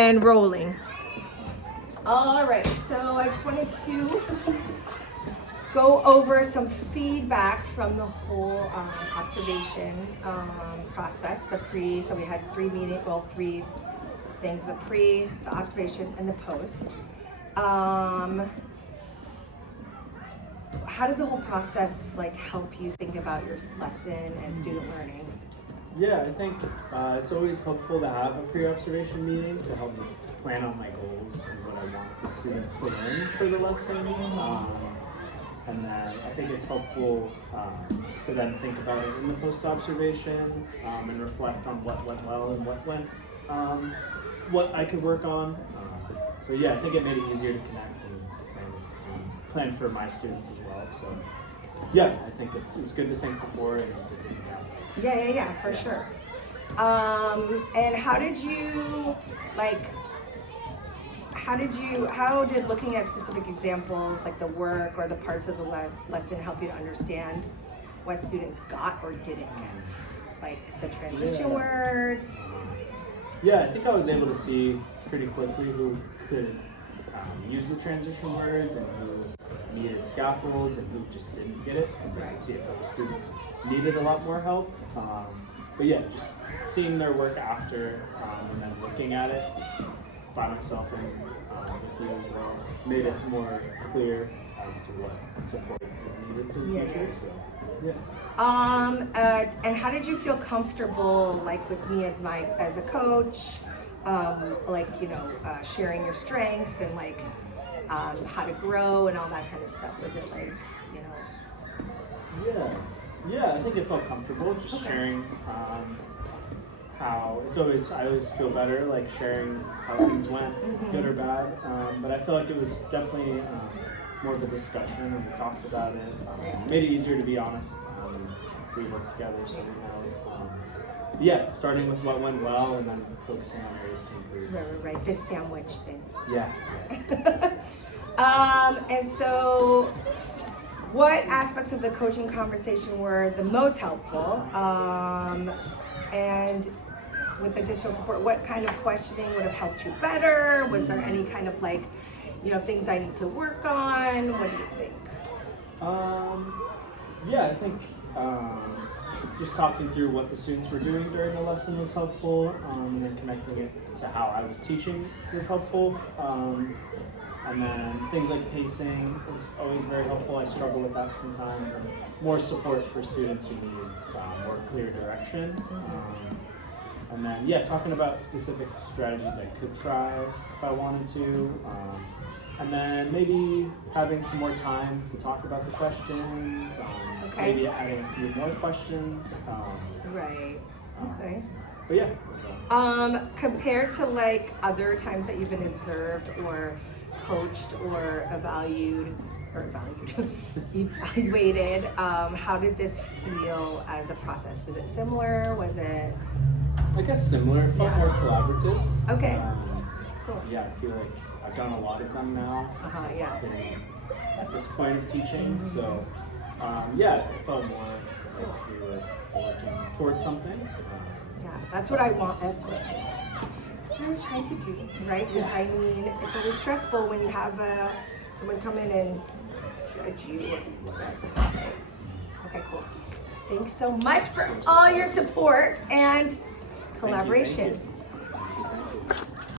And rolling. All right, so I just wanted to go over some feedback from the whole observation process, so we had three things, the pre, the observation, and the post. How did the whole process help you think about your lesson and student learning? Yeah, I think it's always helpful to have a pre-observation meeting to help me plan out my goals and what I want the students to learn for the lesson. And then I think it's helpful to then think about it in the post-observation and reflect on what went well and what I could work on. So yeah, I think it made it easier to connect and plan for my students as well. So yeah, I think it was good to think before and to think about. Yeah, for sure. And how did looking at specific examples, like the work or the parts of the lesson, help you to understand what students got or didn't get? Like the transition words? Yeah, I think I was able to see pretty quickly who could use the transition words and who needed scaffolds and who just didn't get it. So I could see a couple students needed a lot more help. But yeah, just seeing their work after and then looking at it by myself and with you as well made it more clear as to what support is needed for the future. So yeah. And how did you feel comfortable, with me as a coach, sharing your strengths and how to grow and all that kind of stuff? Was it Yeah, I think it felt comfortable just sharing how I always feel better sharing how things went, good or bad. But I feel like it was definitely more of a discussion and we talked about it. Made it easier to be honest. We worked together, so we know. Yeah, starting with what went well and then focusing on ways to improve. Right. This sandwich thing. Yeah. And so, what aspects of the coaching conversation were the most helpful? And with additional support, what kind of questioning would have helped you better? Was there any kind of things I need to work on? What do you think? Yeah, I think just talking through what the students were doing during the lesson was helpful, and then connecting it to how I was teaching was helpful. And then things like pacing is always very helpful. I struggle with that sometimes. And more support for students who need more clear direction. And then, talking about specific strategies I could try if I wanted to. And then maybe having some more time to talk about the questions. Maybe adding a few more questions. Right. Okay. But yeah. Compared to other times that you've been observed or coached or evaluated, how did this feel as a process? Was it similar? Was it? I guess similar. It felt more collaborative. Okay. Cool. Yeah, I feel like I've done a lot of them now since I've been at this point of teaching. So, it felt more like we were working towards something. That's what I want. That's what I was trying to do, right? Because it's always stressful when you have someone come in and judge you. Okay, cool. Thanks so much for all your support and collaboration. Thank you.